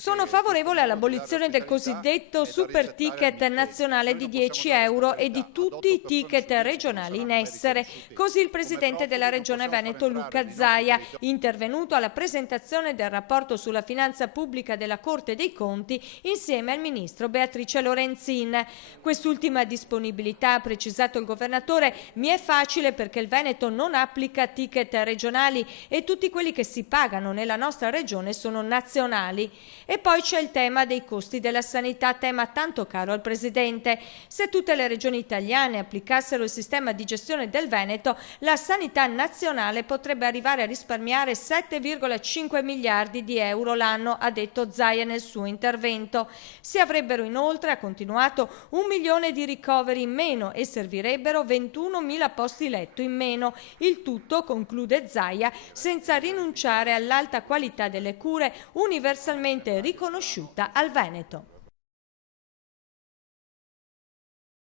Sono favorevole all'abolizione del cosiddetto super ticket nazionale di 10 euro e di tutti i ticket regionali in essere. Così il presidente della Regione Veneto Luca Zaia, intervenuto alla presentazione del rapporto sulla finanza pubblica della Corte dei Conti insieme al ministro Beatrice Lorenzin. Quest'ultima disponibilità, ha precisato il governatore, mi è facile perché il Veneto non applica ticket regionali e tutti quelli che si pagano nella nostra regione sono nazionali. E poi c'è il tema dei costi della sanità, tema tanto caro al Presidente. Se tutte le regioni italiane applicassero il sistema di gestione del Veneto, la sanità nazionale potrebbe arrivare a risparmiare 7,5 miliardi di euro l'anno, ha detto Zaia nel suo intervento. Si avrebbero inoltre, ha continuato, 1 milione di ricoveri in meno e servirebbero 21.000 posti letto in meno. Il tutto, conclude Zaia, senza rinunciare all'alta qualità delle cure universalmente riconosciuta al Veneto.